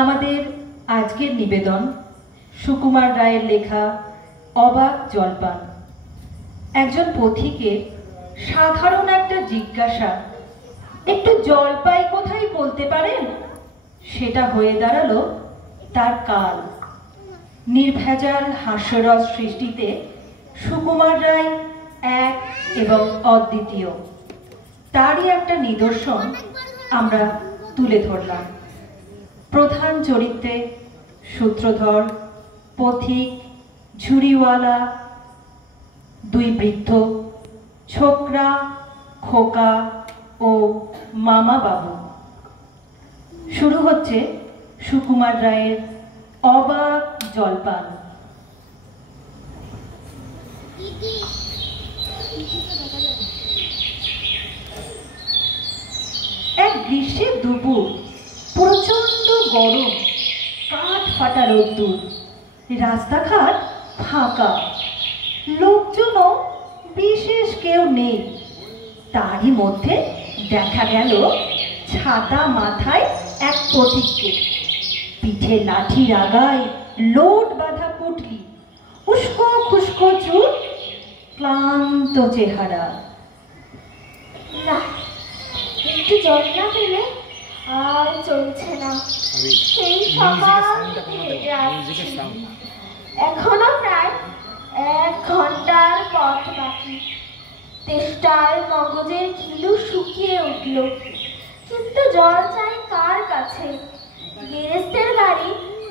আমাদের আজকের নিবেদন সুকুমার রায়ের লেখা অবাক জলপান। একজন পথিকের সাধারণ একটা জিজ্ঞাসা, একটু জলপাই কোথায় বলতে পারেন, সেটা হয়ে দাঁড়ালো তার কাল। নির্ভেজাল হাস্যরস সৃষ্টিতে সুকুমার রায় এক এবং অদ্বিতীয়। তারই একটা নিদর্শন আমরা তুলে ধরলাম। প্রধান চরিত্রে সূত্রধর, পথিক, ঝুড়িওয়ালা, দুই বৃদ্ধ, ছোকরা, খোকা ও মামা বাবু। শুরু হচ্ছে সুকুমার রায়ের অবাক জলপান। এক গ্রীষ্মের দুপুর, প্রচন্ড গরম, কাঠ ফাটা রোদ্দুর, রাস্তাঘাট ফাঁকা, লোকজনও বিশেষ কেউ নেই। তারই মধ্যে দেখা গেল ছাতা মাথায় এক পথিককে, পিঠে লাঠির আগায় লোট বাঁধা পুটলি, উস্কো খুস্কো চুল, ক্লান্ত চেহারা। একটু জল না পেলে আর চলছে না। সেই সকাল এখনো প্রায় 1 ঘন্টার পথ বাকি। তেষ্টায় মগজের ঘিলু শুকিয়ে উঠল, কিন্তু জল চাই কার কাছে? গেরেস্তের বাড়ি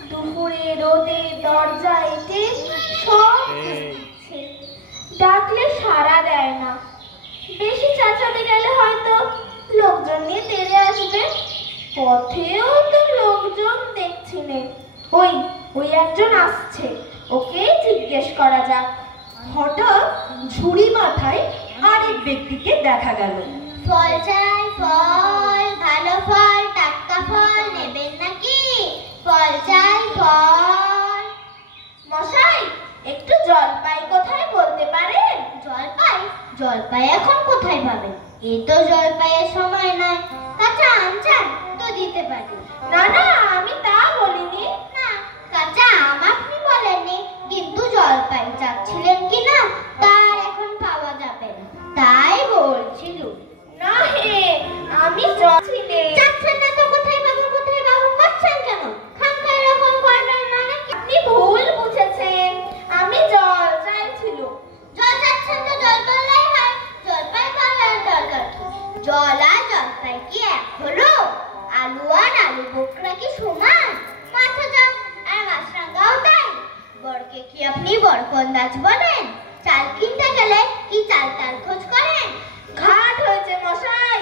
দুপুরে রোদে দরজা এঁটে সব দিচ্ছে, ডাকলে সাড়া দেয় না। বেশি চাচাতে গেলে হয়তো লোকজন নিয়ে তেড়ে আসবে। পথেও তো লোকজন দেখছি নে। ওই একজন আসছে, ওকে জিজ্ঞেস করা যাক। হঠাৎ ঝুড়ি মাথায় আরেক ব্যক্তিকে দেখা গেল। ফল চাই ফল, ভালো ফল, টাটকা ফল নেবেন নাকি? ফল চাই ফল। মশাই, একটু জলপাই কোথায় বলতে পারেন? জলপাই এখন কোথায় পাবেন? এ তো জলপাইয়ের সময় নয়। কাঁচা আম চান তো দিতে পারি। না, আমি তা বলিনি। না, কাঁচা আম আপনি বলেননি, কিন্তু জলপাই চাচ্ছিলেন কিনা তার এখন পাওয়া যাবে না, তাই বলছিল। না হে, আমি চাচ্ছেন না তো কোথায় পাবো করছেন কেন? খামখা এরকম করবেন না নাকি? আপনি ভুল বুঝেছেন, আমি জল চাইছিল। জল চাচ্ছেন তো জল বললেই হয়, জলপাই বলার দরকার কি? জল আর জলপাই কি এক হলো? আলু আর আলু বোকরা কি সমান? মাছটা আর মাছরাঙাও তাই। বরকে কি আপনি বরকন্দাজ বলেন? চাল কিনতে গেলে কি চাল তার খোঁজ করেন? ঘাট হয়েছে মশাই,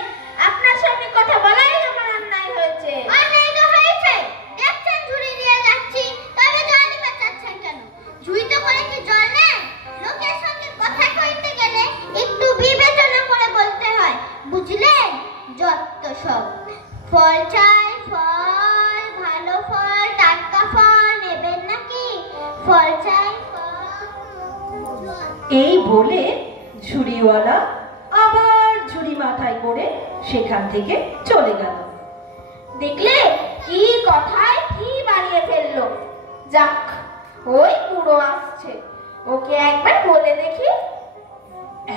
আপনার সঙ্গে কথা বলাই আমার অন্যায় হয়েছে। অন্যায় তো হয়েছে, দেখছেন ঝুড়ি নিয়ে যাচ্ছি, তবে জলই বাঁচাচ্ছেন কেন? ঝুড়িতে করে কি জল নেন? লোকের সঙ্গে কথা কইতে গেলে একটু বিবেচনা করে বলতে হয়, বুঝলেন? যত সব। ফল চাই ফল, ভালো ফল, টাটকা ফল নেবেন নাকি? ফল চাই ফল। এই বলে ঝুড়িওয়ালা আবার ঝুড়ি মাথায় করে সেখান থেকে চলে গেল। দেখলে কি কথায় কি বানিয়ে ফেললো। যাক, ওই বুড়ো আসছে, ওকে একবার বলে দেখি।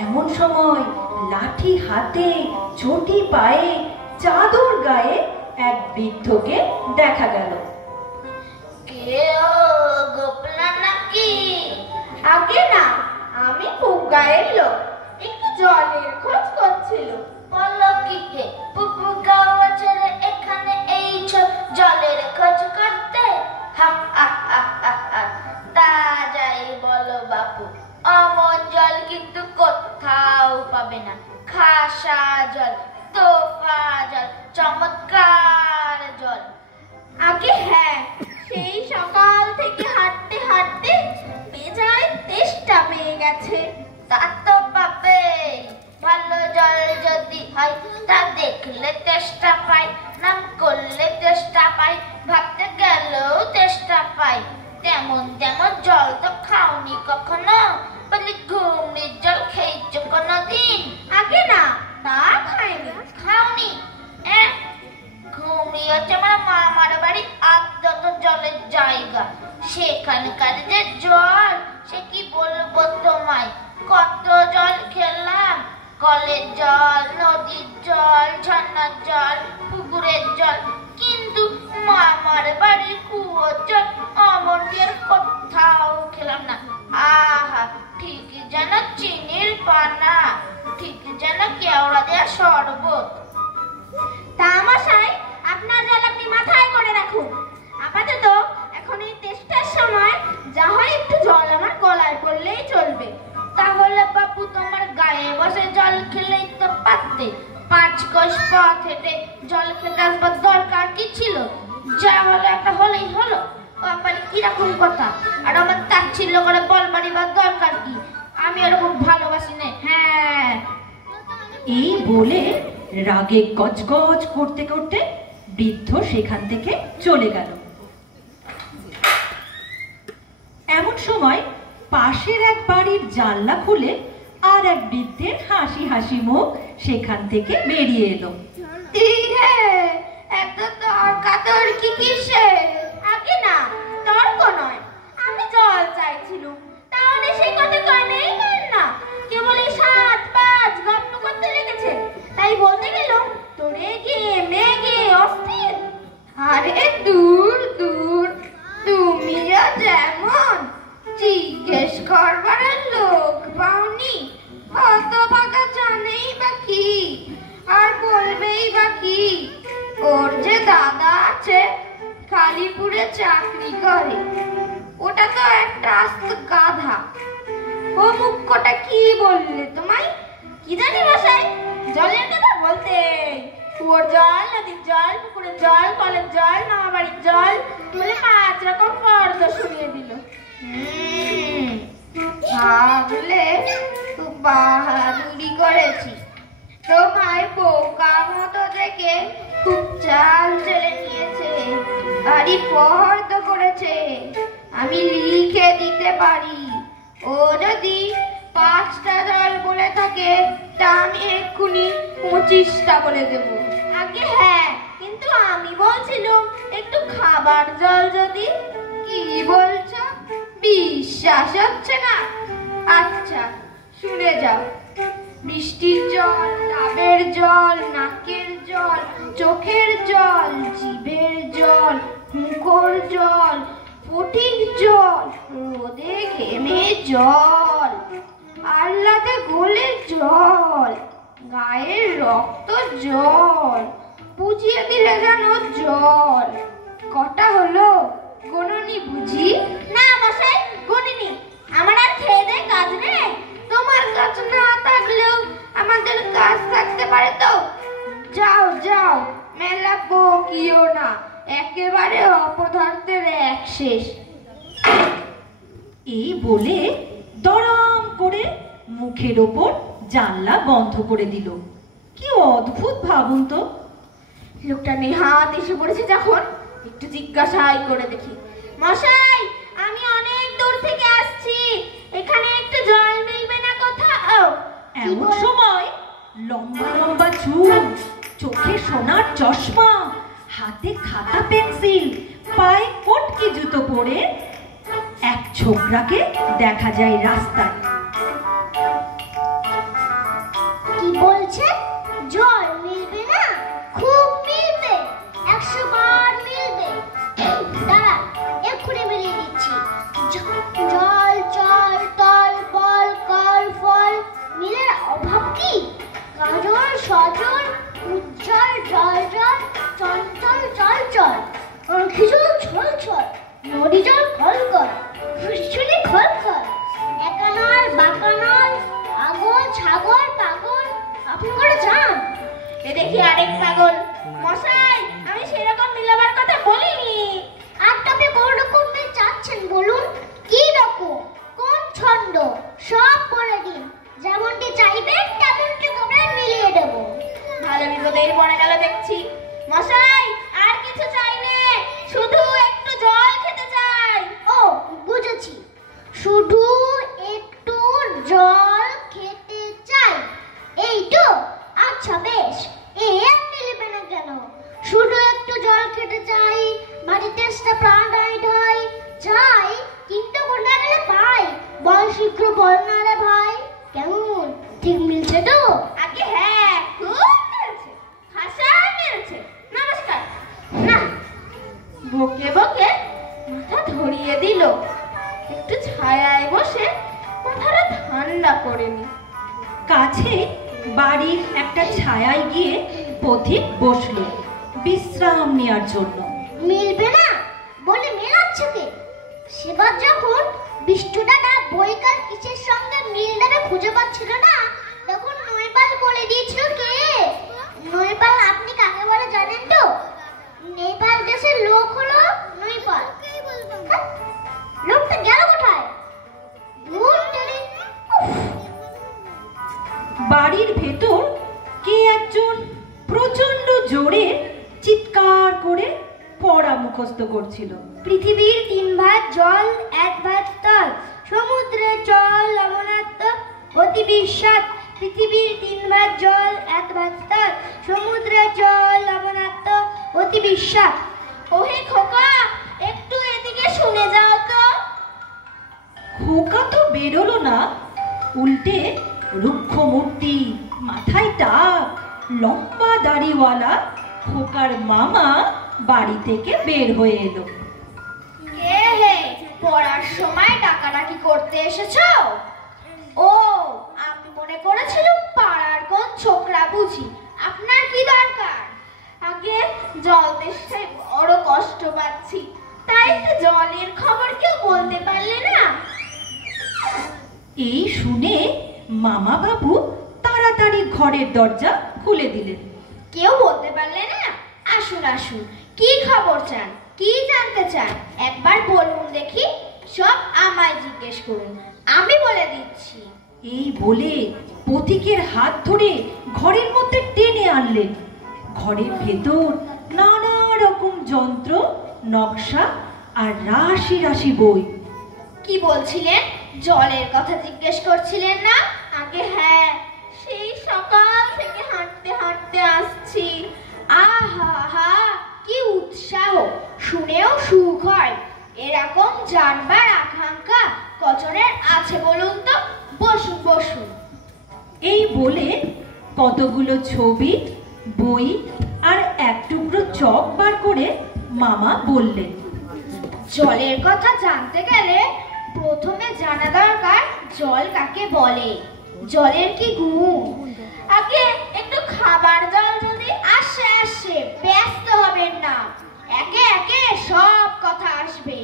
এমন সময় লাঠি হাতে, চটি পায়ে, চাদর গায়ে এক বৃদ্ধকে দেখা গেল। কে ও, গোপনা নাকি? আগে না, আমি খুব গায়ের লোক, একটু জলের খোঁজ করছিল। বললো কি কে? পুকু গাওয়া ছেড়ে এখানে এই জলের খোঁজ করতে? তা যাই বলো বাপু, অমন জল কিন্তু কোথাও পাবে না। খাসা জল, তোফা জল, চমৎকার জল। আগে হ্যাঁ, সেই সকাল থেকে হাঁটতে হাঁটতে বেজায় তেষ্টা পেয়ে গেছে। তা তো পাবে, ভালো জল যদি হয় তা দেখলে তেষ্টা পাই, নাম করলে তেষ্টা পাই, ভাবতে গেলেও তেষ্টা পাই। তেমন জল তো খাওনি কখনো? বলি ঘুমনির জল খেয়েছো কোনোদিন? আগে না, তা খাইনি। খাওনি? ঘুমনি হচ্ছে আমার মামার বাড়ি আদ্য আমার বাড়ির কুয়োর জল অমর দিয়ে কোথাও খেলাম না। আহা, ঠিক যেন চিনির পানা, ঠিক যেন কেওড়া দেওয়া শরবত। তা মশাই, আপনার জল আপনি মাথায় করে রাখুন। আপাতত এখন এই তেষ্টার সময় যা হয় একটু জল আমার গলায় পড়লেই চলবে। তাহলে বাপু তোমার গায়ে বসে জল খেলেই তো পারতে। 5 কোষ পথ হেঁটে জল খেতে আসবার দরকার কি ছিল? যা হলো একটা হলেই হলো। ও আবার কিরকম কথা? আর আমার তাচ্ছিল্য করে বলবাড়ি বা দরকার কি? আমি এরকম ভালোবাসি না। হ্যাঁ, এই বলে রাগে গজগজ করতে করতে বৃদ্ধ সেখান থেকে চলে গেল। এমন সময় পাশের এক বাড়ির জানলা খুলে আর এক বৃদ্ধের হাসি হাসি মুখ সেখান থেকে বেরিয়ে এলো। এত তর্কাতর্কি কিসে? আগে না, তর্ক নয়, আমি জল চাইছিলুম। তাহলে সেই কথা কানেই নেন না, কেবল এই 7-5 গল্প করতে লেগেছে। তাই বলতে গেলাম, তোরে গিয়ে মেঘে অস্থির। আরে দূর দূর, তুমিও যেমন জিজ্ঞেস করবার লোক পাওনি। অত বাঁকা জানেই বা কি, আর বলবেই বা কি? ওর যে দাদা আছে, কালীপুরে চাকরি করে। ওটা তো একটা আস্ত গাধা। ও মুখ্যটা কি বললে তোমায়? কি জানি মশাই, জলের কথা বলতে কুয়োর জল, নদীর জল, পুকুরের জল, কলের জল, মামা বাড়ির জল বলে 5 রকম ফর্দ শুনিয়ে দিল। ভাবলে খুব বাহাদুরি করেছি। তোমায় বোকার মতো দেখে খুব চাল চলে নিয়েছে, আরই ফর্দ করেছে। আমি লিখে দিতে পারি। ও যদি 5টা জল বলে থাকে, তা আমি এক্ষুনি 25টা বলে দেব। আগে হ্যাঁ, কিন্তু আমি বলছিলাম একটু খাবার জল যদি। কি বলছো? বিশ্বাস হচ্ছে না? আচ্ছা, শুনে যাও। বৃষ্টির জল, ডাবের জল, নাকের জল, চোখের জল, জিভের জল, মুখের জল, ফটিক জল, রোদে ঘেমে জল, আহ্লাদে গলে জল, গায়ের রক্ত জল, বুঝিয়ে দিলে যেন জল। কটা হলো? গোননি বুঝি? না মশাই, গনিনি। আমার আর খেয়ে দেয় কাজ নেই। তোমার কাজ না থাকলেও আমাদের কাজ থাকতে পারে তো। যাও যাও, মেলা বকিও না, একেবারে অপদার্থের এক শেষ। এই বলে দড়াম করে মুখের ওপর জানলা বন্ধ করে দিল। কি অদ্ভুত ভাবুন তো। লোকটা নেহাত এসে পড়েছে যখন, একটু জিজ্ঞাসাই করে দেখি। মশাই, আমি অনেক দূর থেকে আসছি, এখানে একটু জল মিলবে না কোথাও? এমন সময় লম্বা লম্বা চুল, চোখে সোনার চশমা, হাতে খাতা পেন্সিল, পায়ে পটকি জুতো পরে এক ছোকরাকে দেখা যায় রাস্তায়। কি বলছে? জল মিলবে না? খুব মিলবে, 100 বার মিলবে। দাঁড়া, এক্ষুনি মিলিয়ে দিচ্ছি। জল, চল, তল, বল, কল, ফল, মিলের অভাব কি? গাজর, সজল, উজ্জ্বল, জল জল, চঞ্চল, চল, খিচুল, ছল ছল, নদী জল, কল কল, ফুসছুলি, খল খল, একানল, বাঁকানল, আগল, ছাগল, পাগল, আপনি করে যান। এ দেখি আরেক পাগল। মশাই, আমি সেরকম মিলাবার কথা বলিনি। আর তবে কোন রকম মিল চাচ্ছেন বলুন? কি রকম, কোন ছন্দ, সব বলে দিন। যেমনটি চাইবেন তেমনটি আমরা মিলিয়ে দেব। ভালো বিপদেই পড়ে গেল দেখছি। মশাই, আর কিছু চাই না, শুধু একটু জল খেতে চাই। ও বুঝেছি, শুধু একটু জল খেতে চাই, এই তো? আচ্ছা বেশ, আর মিলবে না কেন? শুধু একটু জল খেতে চাই, বাড়িতে প্রাণ ঢাই চাই, কিন্তু কোনটা গেলে পাই? বল শীঘ্র, বল না রে ভাই। কেমন, ঠিক মিলছে তো? আগে হ্যাঁ, খুব মিলছে, ভাষা মিলছে। নমস্কার। না, বকে তলায় গিয়ে পথিক বসলো বিশ্রাম নেওয়ার জন্য। মিলবে না বলে মেলাচ্ছ কে? সেবার যখন বিষ্টুদাদা বইকার কিসের সঙ্গে মিল দেবে খুঁজে পাচ্ছিল না, তখন নৈপাল বলে দিয়েছিল কে? নৈপাল আপনি কাকে বলে জানেন তো? নেপাল দেশের লোক হলো নৈপাল। হ্যাঁ? লোকটা গেল কোথায়? বাড়ির ভেতর কে একজন প্রচন্ড জোরে চিৎকার করে পড়া মুখস্থ করছিল। পৃথিবীর 3 ভাগ জল, 1 ভাগ স্থল, সমুদ্রের জল লবণাক্ত অতি বিস্বাদ। পৃথিবীর 3 ভাগ জল, 1 ভাগ স্থল, সমুদ্রের জল লবণাক্ত অতি বিস্বাদ। ওহে খোকা, একটু এদিকে শুনে যাও তো। খোকা তো বেরোলো না, উল্টে রুক্ষ মূর্তি, মাথায় টাক, লম্বা দাড়িওয়ালা খোকার মামা বাড়ি থেকে বের হয়ে এলো। কে হে, পড়ার সময় ডাকাডাকি করতে এসেছো? ও, আমি মনে করেছিলাম পাড়ার কোন ছোকরা বুঝি। আপনার কি দরকার? আগে জল তেষ্টায় বড় কষ্ট পাচ্ছি, তাই একটু জলের খবর কেউ বলতে পারলে না? এই শুনে মামা বাবু তাড়াতাড়ি ঘরের দরজা খুলে দিলেন। কেউ বলতে পারলে না? আসুন আসুন, কি খবর চান, কি জানতে চান একবার বলুন দেখি। সব আমায় জিজ্ঞেস করুন, আমি বলে দিচ্ছি। এই বলে পথিকের হাত ধরে ঘরের মধ্যে টেনে আনলেন। ঘরের ভেতর নানা রকম যন্ত্র, নকশা আর রাশি রাশি বই। কি বলছিলেন? জলের কথা জিজ্ঞেস করছিলেন না? আগে হ্যাঁ, সেই সকাল থেকে হাঁটতে হাঁটতে আসছি। আহা হা, কি উৎসাহ, শুনেও সুখ হয়। এরকম জানবার আকাঙ্ক্ষা কজনের আছে বলুন তো? বসুন বসুন। এই বলে কতগুলো ছবি, বই আর এক টুকরো চক বার করে মামা বললেন, জলের কথা জানতে গেলে প্রথমে জানা দরকার জল কাকে বলে, জলের কি গুণ। আগে একটু খাবার জল যদি আসে আসে, ব্যস্ত হবেন না, একে একে সব কথা আসবে।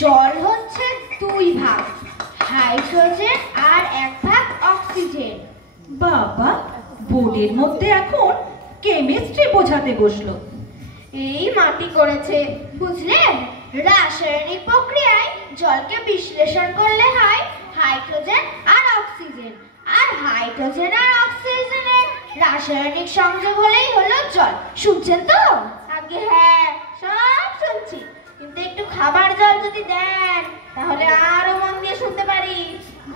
জল হচ্ছে 2 ভাগ, হাইড্রোজেন আর 1 ভাগ অক্সিজেন। বাবা বোর্ডের মধ্যে এখন কেমিস্ট্রি বোঝাতে বসলো। এই মাটি করেছে বুঝলেন। রাসায়নিক প্রক্রিয়ায় জলকে বিশ্লেষণ করলে হয় হাইড্রোজেন আর অক্সিজেন, আর হাইড্রোজেন আর অক্সিজেনের রাসায়নিক সংযোগ হলেই হলো জল। শুনছেন তো? আগে হ্যাঁ, সব শুনছি, কিন্তু একটু খাবার জল যদি দেন তাহলে আরো মন দিয়ে শুনতে পারি।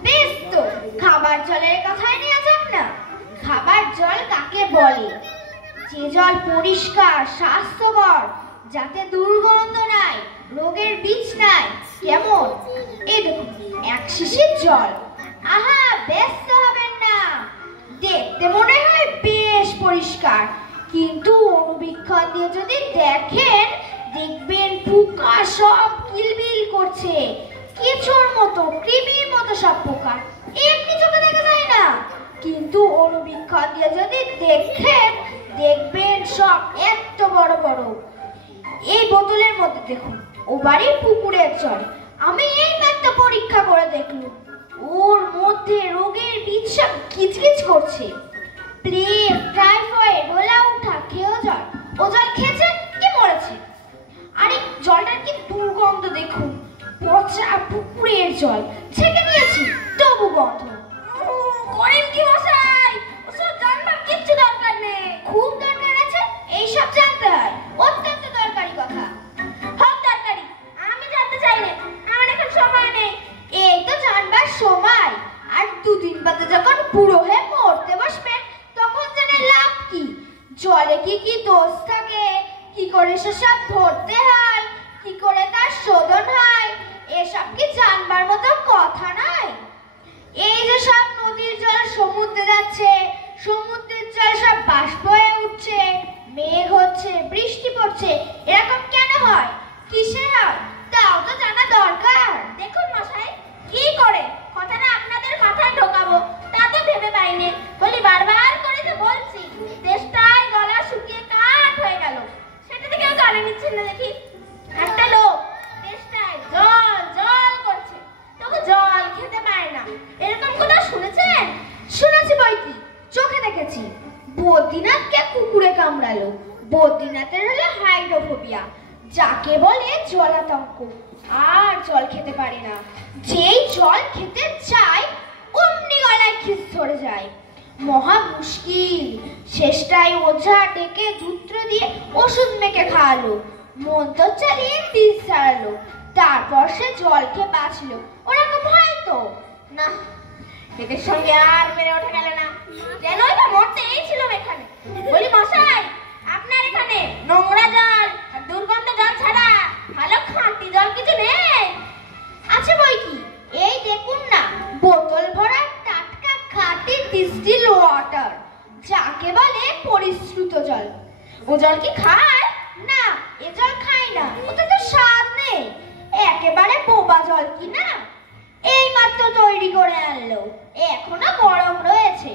বেশ তো, খাবার জলের কথাই নিয়ে যাক না। খাবার জল কাকে বলে? যে জল পরিষ্কার, স্বাস্থ্যকর, যাতে দুর্গন্ধ নাই, রোগের বীজ নাই। কেমন? এই দেখুন, 1 শিশির জল। আহা, ব্যস্ত হবেন না, দেখতে মনে হয় বেশ পরিষ্কার, কিন্তু অনুবীক্ষণ দিয়ে যদি দেখেন, দেখবেন পোকা সব কিলবিল করছে। কেঁচোর মতো, কৃমির মতো সব পোকা, এমনি চোখে দেখা যায় না, কিন্তু অনুবীক্ষণ দিয়ে যদি দেখেন, দেখবেন সব এত বড় বড়। এই বোতলের মধ্যে দেখুন, ও বাড়ির পুকুরের জল। আমি এই মাত্র পরীক্ষা করে দেখলুম, ওর মধ্যে রোগের বীজ সব কিচকিচ করছে। প্লেগ, টাইফয়েড, ওলা উঠা খেয়েও জল। ও জল খেয়েছে কি মরেছে? আরে জলটার কি দুর্গন্ধ দেখুন, পচা পুকুরের জল, ছেঁকে নিয়েছি তবু গন্ধ। করেন কি মশাই? ওসব জানবার কিচ্ছু দরকার নেই। খুব দরকার আছে, এইসব জানতে হয়, অত্যন্ত দরকারি কথা। হোক দরকারি, আমি জানতে চাই না, আমার এখন সময় নেই। এই তো জানবার সময়, আর 2 দিন বাদে যখন বুড়ো হয়ে মরতে বসবেন, তখন জেনে লাভ কি? জলে কি কি দোষ থাকে, কি করে সেসব ধরতে হয়, কি করে তার শোধন হয়, এসব কি জানবার মতো কথা নয়। এই যে সব নদীর জল সমুদ্রে যাচ্ছে, সমুদ্রের জল সব বাষ্প হয়ে উঠছে, মেঘ হচ্ছে, বৃষ্টি পড়ছে, এরকম কেন হয়, কিসে হয়, তাও তো জানা দরকার। দেখুন মশাই, কি করে কথাটা আপনাদের মাথায় ঢোকাবো তা তো ভেবে পাইনি, বলি বারবার করে তো বলছি। পাচ্ছেন না দেখি? একটা লোক চেষ্টায় জল জল করছে, তবু জল খেতে পায় না। এরকম কথা শুনেছেন? শুনেছি বই কি, চোখে দেখেছি। বদ্রীনাথকে কুকুরে কামড়ালো। বদ্রীনাথের হলো হাইড্রোফোবিয়া, যাকে বলে জলাতঙ্ক, আর জল খেতে পারে না। যেই জল খেতে চায় অমনি গলায় খিস ধরে যায়। মহা মুশকিল। শেষটায় ওঝা ডেকে সূত্র দিয়ে ওষুধ মেখে খাওয়ালো, মন্ত্র চালিয়ে বিষ ছাড়ালো, তারপর সে জল খেয়ে বাঁচলো। ওরকম হয় তো না, এদের সঙ্গে আর মেরে ওঠা গেল না, যেন এটা মরতেই ছিল এখানে। বলি মশাই, আপনার এখানে নোংরা জল আর দুর্গন্ধ জল ছাড়া ভালো খাঁটি জল কিছু নেই? আছে বই কি, এই দেখুন না, বোতল ভরা টাটকা খাঁটি ডিস্টিল ওয়াটার, যাকে বলে পরিশ্রুত জল। ও জল কি খায়? না, এ জল খায় না, ওতে তো স্বাদ নেই, একেবারে বোবা জল কি না। এই মাত্র তৈরি করে আনলো, এখনো গরম রয়েছে।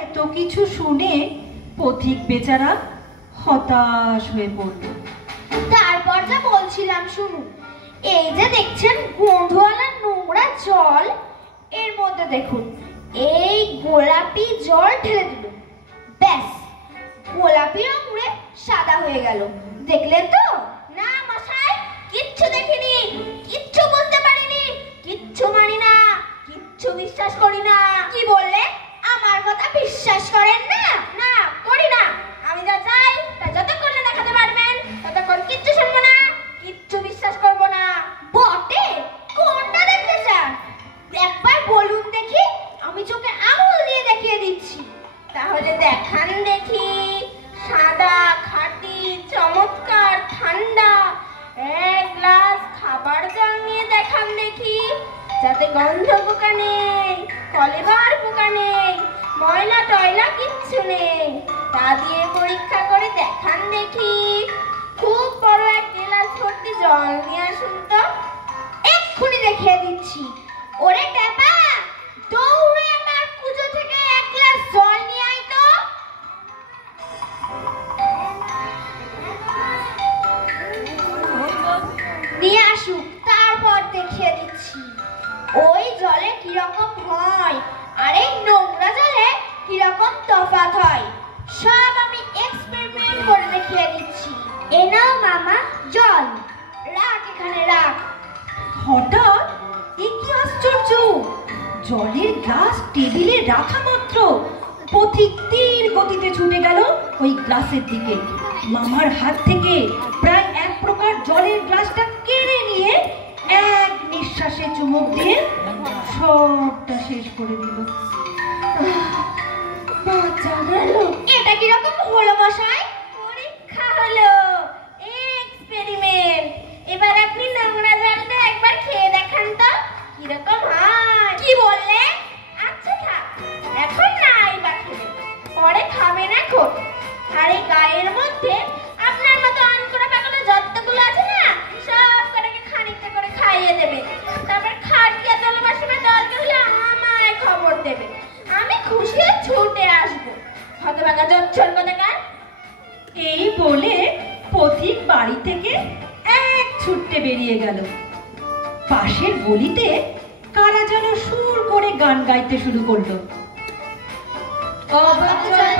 এত কিছু শুনে পথিক বেচারা হতাশ হয়ে পড়ল। তারপর যা বলছিলাম শুনুন। এই যে দেখছেন গন্ধওয়ালা নোংরা জল, এর মধ্যে দেখুন এই গোলাপি জল ঢেলে দিল, ব্যাস গোলাপি রং উড়ে সাদা হয়ে গেল। দেখলেন তো? না মশাই, কিচ্ছু দেখিনি, কিচ্ছু বুঝতে পারিনি, কিচ্ছু মানি না, কিচ্ছু বিশ্বাস করি না। কি বললে? আমার কথা বিশ্বাস করেন না? না, করি না। আমি যা চাই তা যতক্ষণ না দেখাতে পারবেন ততক্ষণ কিচ্ছু শুনবো না, কিচ্ছু বিশ্বাস করব না। বটে, কোনটা দেখতে চান? একবার বলুন দেখি, আমি চোখে আঙুল দিয়ে দেখিয়ে দিচ্ছি। তাহলে দেখান দেখি। সাদা, খাঁটি, চমৎকার, ঠান্ডা এক গ্লাস খাবার জল নিয়ে দেখান দেখি, যাতে গন্ধ পোকা নেই, কলেবার পোকা নেই, ময়লা টয়লা কিচ্ছু নেই। তা দিয়ে পরীক্ষা করে দেখান দেখি। খুব বড় এক গ্লাস ভর্তি জল নিয়ে আসুন তো। এক্ষুনি দেখিয়ে দিচ্ছি। ওরে ট্যাপা, দৌড়ে আমার পুজো থেকে এক গ্লাস জল নিয়ে আয় তো। নিয়ে আসুক, তারপর দেখিয়ে দিচ্ছি ওই জলে কিরকম হয় আর এই নোংরা জলে কিরকম তফাৎ হয়। সব আমি এক্সপেরিমেন্ট করে দেখিয়ে দিচ্ছি। এ নাও মামা জল, রাখ এখানে রাখ। হঠাৎ এ কি আশ্চর্য! জলের গ্লাস টেবিলে রাখা মাত্র পথিক তীর গতিতে ছুটে গেল ওই গ্লাসের দিকে। মামার হাত থেকে প্রায় এক প্রকার জলের গ্লাসটা কেড়ে নিয়ে এক নিঃশ্বাসে চুমুক দিয়ে সবটা শেষ করে দিল। এটা কিরকম হলো মশাই? পরীক্ষা হলো, এক্সপেরিমেন্ট। এবার আপনি নোংরা জলটা একবার খেয়ে দেখান তো কিরকম হয়। কি বললে? আচ্ছা থাক, এখন নাই বা খেলে, পরে খাবেন এখন। আর এই গায়ের মধ্যে আপনার মতো আনকোড়া পাগলা যতগুলো আছে না, সব কটাকে খানিকটা করে খাইয়ে দেবে। তারপর খাটিয়া তলবার সময় দরকার হলে আমায় খবর দেবে, আমি খুশি হয়ে ছুটে আসবো। হতভাগা জচ্ছল কোথাকার। এই বলে পথিক বাড়ি থেকে এক ছুটতে বেরিয়ে গেল। পাশের গলিতে কারা যেন সুর করে গান গাইতে শুরু করলো। অবচল